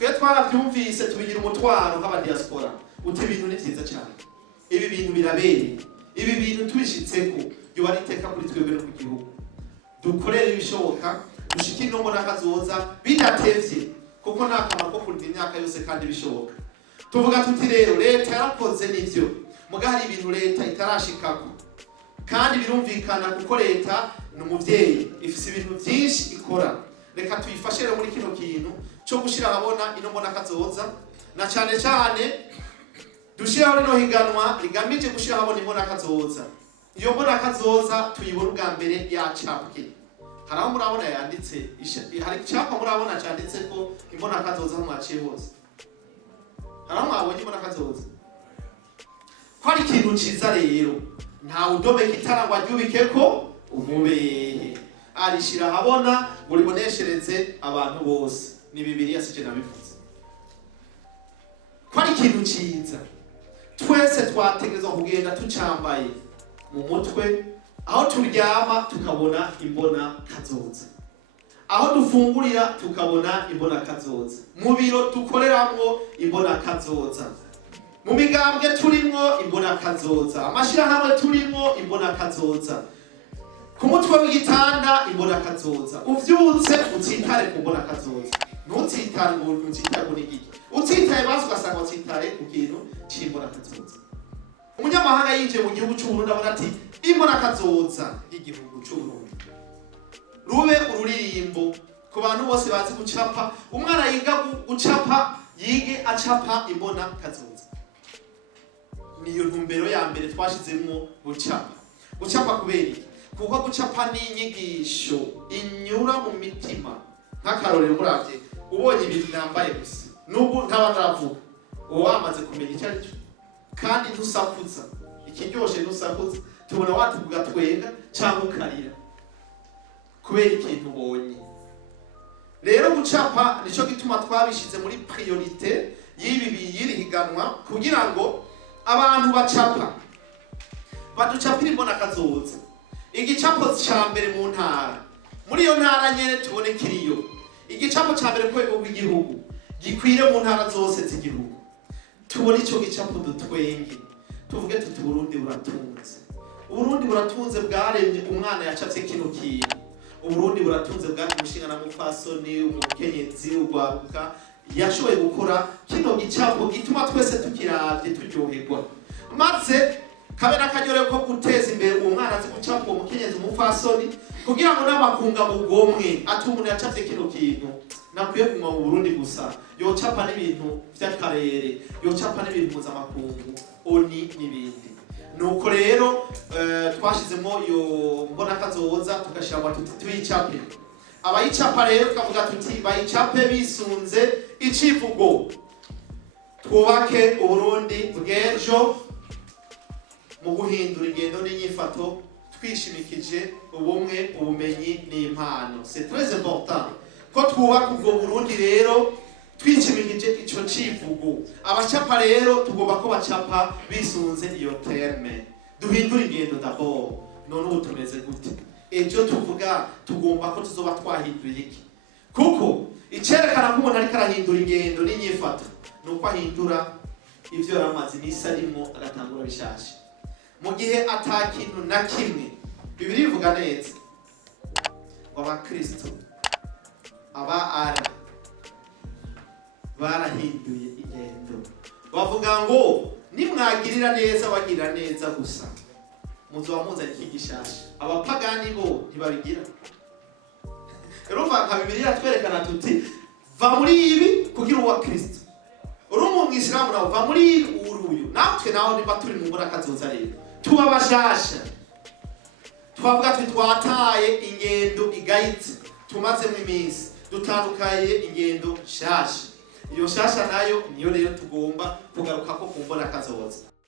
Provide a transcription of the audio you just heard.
twe twaravyumvise tubigira umutwaro nk'aba diaspora uti ibintu ni vyiza cyane, ibi bintu birabereye, ibi bintu tubishitseko yo bariteka kuri twebwe no ku gihugu, dukorere ibishoboka dushike imbonakazoza bidatevye, kuko nta kamaro ko kurya imyaka yose kandi bishoboka. Tuvuga tuti rero leta yarakoze n'ivyo, muga hari ibintu leta itarashikako, kandi birumvikana kuko leta ni umuvyeyi ifise ibintu vyinshi ikora. Reka tuyifashe rero muri kino kintu cyo gushira habona imbonakazoza, na cyane cyane dushiraho rino higanwa rigamije gushira habona imbonakazoza. Iyo mbonakazoza tuyibona ubwa mbere yacapwe, hari aho murabona yanditse, hari icyapa murabona cyanditse ko imbonakazoza aho mwaciye hose, hari aho mwabonye imbonakazoza ko ari ikintu ciza. Rero ntawe udomeka itara ngo aryubikeko umubehe, arishira habona ngo riboneshereze abantu bose. Ni Bibiliya sije nabivuze ko ari ikintu ciza. Twese twategerezwa kugenda tucambaye mu mutwe, aho turyama tukabona imbonakazoza, aho dufungurira tukabona imbonakazoza, mu biro dukoreramwo imbonakazoza, mu migambwe turimwo imbonakazoza, amashirahamwe turimwo imbonakazoza, ku mutwe w'igitanda imbonakazoza. Uvyutse utsitare ku imbonakazoza, ntutsitare ngo utsitare ku n'igiki, utsitaye basi ugasanga utsitaye ku kintu c'imbonakazoza. Umunyamahanga yinjiye mu gihugu c'Uburundi abona ati imbonakazoza y'igihugu c'Uburundi rube ururirimbo ku bantu bose bazi gucapa. Umwana yiga gucapa yige acapa imbonakazoza. Niyo ntumbero ya mbere twashizemwo gucapa. Gucapa kubera iki? Kuko gucapa ni inyigisho inyura mu mitima. Nk'akarorero muravye ubonye ibintu nambaye gusa n'ubu ntabandaravuga, uwo wamaze kumenya icyo ari cyo, kandi ntusakuza. Ikiryoshe ntusakuza, tubona watuvuga twenga cyangwa ukarira kubera ikintu ubonye. Rero gucapa nico gituma twabishize muri priorite y'iri higanwa, kugira ngo abantu bacapa baducapira imbonakazoza. Igicapo ca mbere mu ntara, muri iyo ntara nyene tubone kiriyo igicapo ca mbere kwego rw'igihugu gikwire mu ntara zose z'igihugu. Tubone ico gicapo dutwenge, tuvuge tuti Burundi buratunze. Uburundi buratunze bwaremye umwana yacapye kino kintu. Uburundi buratunze bwari umushinga na mupfasoni, umukenyezi, ugwaruka yashoboye gukora kino gicapo gituma twese tukiravye turyoherwa, maze kabe n'akaryohero ko guteza imbere uwo mwana azi gucapa, uwo mukenyezi, umupfasoni, kugira ngo n'amakunga bugomwe ati umuntu yacapye kino kintu nakwiye kunywa mu Burundi gusa, yocapa n'ibintu vy'akarere, yocapa n'ibintu mpuzamakungu, oni n'ibindi. Nuko rero twashizemo iyo mbonakazoza tugashira ngo tuyicape. Abayicapa rero tukavuga tuti bayicape bisunze icivugo twubake Uburundi bw'ejo mu guhindura ingendo n'inyifato twishimikije ubumwe, ubumenyi n'impano. C'est très important ko twubaka ubwo Burundi rero twishimikije ico civugo. Abacapa rero tugomba ko bacapa bisunze iyo terme. Duhindura ingendo d'abord. None ubu tumeze gute? Ejo tuvuga tugomba ko tuzoba twahinduye iki? Kuko icerekana ko umuntu ariko arahindura ingendo n'inyifato nuko ahindura ivyo yaramaze imisi arimwo agatangura bishasha. Mu gihe atakintu na kimwe, Bibiliya ivuga neza ngo abakristo barahinduye ingendo. Bavuga ngo nimwagirira neza bagirira neza gusa, muzoba muzanye ikigishasha. Abapagani bo ntibabigira. Rero nka Bibiliya twerekana tuti va muri ibi kugira uwa Kristo. Uri mu Isilamu nawe va muri ibi uruyo. Natwe naho niba turi mu mbonakazoza rero tuba bashasha. Twavuga tuti twataye ingendo igayitse, tumazemo iminsi dutandukaye ingendo shasha. Iyo shasha nayo niyo rero tugomba kugaruka ko ku mbonakazoza.